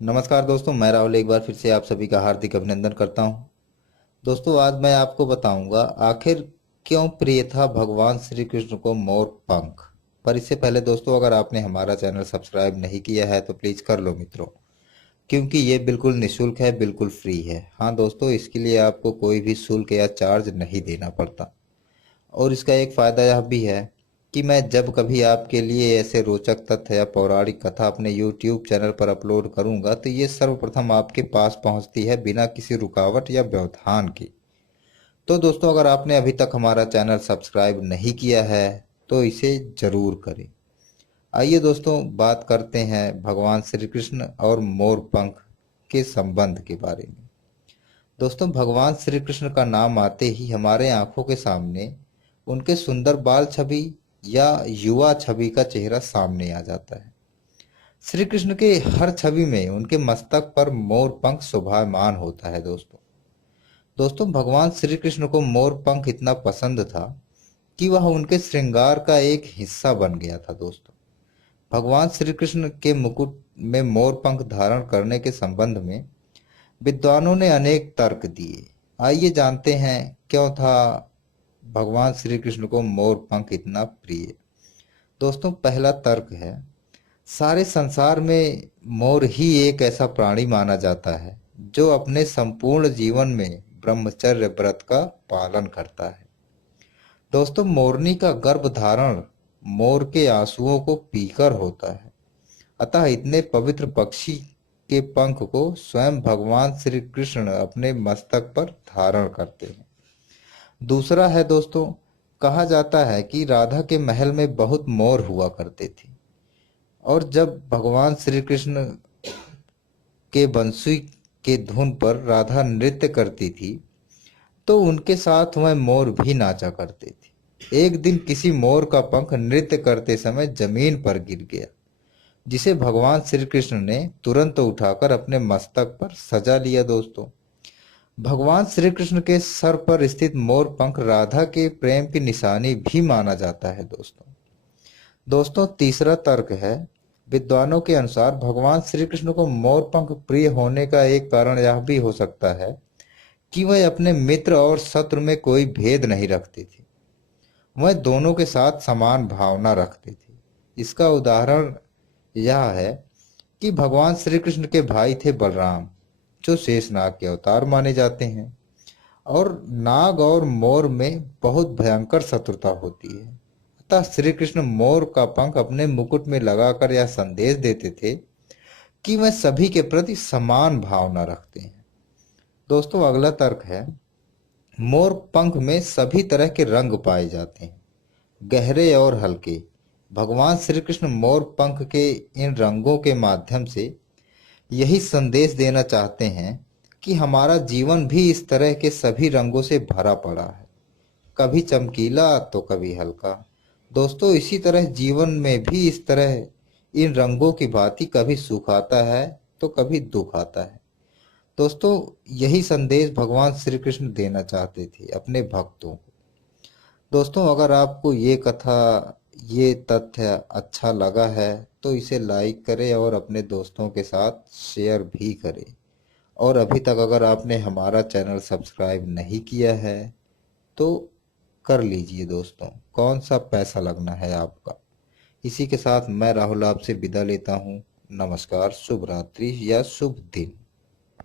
नमस्कार दोस्तों, मैं राहुल एक बार फिर से आप सभी का हार्दिक अभिनंदन करता हूं। दोस्तों, आज मैं आपको बताऊंगा आखिर क्यों प्रिय था भगवान श्री कृष्ण को मोर पंख। पर इससे पहले दोस्तों, अगर आपने हमारा चैनल सब्सक्राइब नहीं किया है तो प्लीज कर लो मित्रों, क्योंकि ये बिल्कुल निशुल्क है, बिल्कुल फ्री है। हाँ दोस्तों, इसके लिए आपको कोई भी शुल्क या चार्ज नहीं देना पड़ता। और इसका एक फायदा यह भी है कि मैं जब कभी आपके लिए ऐसे रोचक तथ्य या पौराणिक कथा अपने YouTube चैनल पर अपलोड करूंगा तो ये सर्वप्रथम आपके पास पहुंचती है बिना किसी रुकावट या व्यवधान की। तो दोस्तों, अगर आपने अभी तक हमारा चैनल सब्सक्राइब नहीं किया है तो इसे जरूर करें। आइए दोस्तों, बात करते हैं भगवान श्री कृष्ण और मोर पंख के संबंध के बारे में। दोस्तों, भगवान श्री कृष्ण का नाम आते ही हमारे आंखों के सामने उनके सुंदर बाल छवि या युवा छवि का चेहरा सामने आ जाता है। श्री कृष्ण के हर छवि में उनके मस्तक पर मोर पंख शोभायमान होता है। दोस्तों दोस्तों भगवान श्री कृष्ण को मोर पंख इतना पसंद था कि वह उनके श्रृंगार का एक हिस्सा बन गया था। दोस्तों, भगवान श्री कृष्ण के मुकुट में मोर पंख धारण करने के संबंध में विद्वानों ने अनेक तर्क दिए। आइए जानते हैं क्यों था भगवान श्री कृष्ण को मोर पंख इतना प्रिय। दोस्तों, पहला तर्क है, सारे संसार में मोर ही एक ऐसा प्राणी माना जाता है जो अपने संपूर्ण जीवन में ब्रह्मचर्य व्रत का पालन करता है। दोस्तों, मोरनी का गर्भ धारण मोर के आंसुओं को पीकर होता है। अतः इतने पवित्र पक्षी के पंख को स्वयं भगवान श्री कृष्ण अपने मस्तक पर धारण करते हैं। दूसरा है दोस्तों, कहा जाता है कि राधा के महल में बहुत मोर हुआ करते थे, और जब भगवान श्री कृष्ण के बंसुरी के धुन पर राधा नृत्य करती थी तो उनके साथ वह मोर भी नाचा करते थे। एक दिन किसी मोर का पंख नृत्य करते समय जमीन पर गिर गया, जिसे भगवान श्री कृष्ण ने तुरंत उठाकर अपने मस्तक पर सजा लिया। दोस्तों, भगवान श्री कृष्ण के सर पर स्थित मोर पंख राधा के प्रेम की निशानी भी माना जाता है। दोस्तों तीसरा तर्क है, विद्वानों के अनुसार भगवान श्री कृष्ण को मोर पंख प्रिय होने का एक कारण यह भी हो सकता है कि वह अपने मित्र और शत्रु में कोई भेद नहीं रखते थे। वह दोनों के साथ समान भावना रखते थे। इसका उदाहरण यह है कि भगवान श्री कृष्ण के भाई थे बलराम, जो शेषनाग के अवतार माने जाते हैं, और नाग और मोर में बहुत भयंकर शत्रुता होती है। अतः श्री कृष्ण मोर का पंख अपने मुकुट में लगाकर यह संदेश देते थे कि वह सभी के प्रति समान भावना रखते हैं। दोस्तों, अगला तर्क है, मोर पंख में सभी तरह के रंग पाए जाते हैं, गहरे और हल्के। भगवान श्री कृष्ण मोर पंख के इन रंगों के माध्यम से यही संदेश देना चाहते हैं कि हमारा जीवन भी इस तरह के सभी रंगों से भरा पड़ा है, कभी चमकीला तो कभी हल्का। दोस्तों, इसी तरह जीवन में भी इस तरह इन रंगों की भांति कभी सुख आता है तो कभी दुख आता है। दोस्तों, यही संदेश भगवान श्री कृष्ण देना चाहते थे अपने भक्तों को। दोस्तों, अगर आपको ये कथा, ये तथ्य अच्छा लगा है तो इसे लाइक करें और अपने दोस्तों के साथ शेयर भी करें। और अभी तक अगर आपने हमारा चैनल सब्सक्राइब नहीं किया है तो कर लीजिए। दोस्तों, कौन सा पैसा लगना है आपका। इसी के साथ मैं राहुल आपसे विदा लेता हूँ। नमस्कार, शुभ रात्रि या शुभ दिन।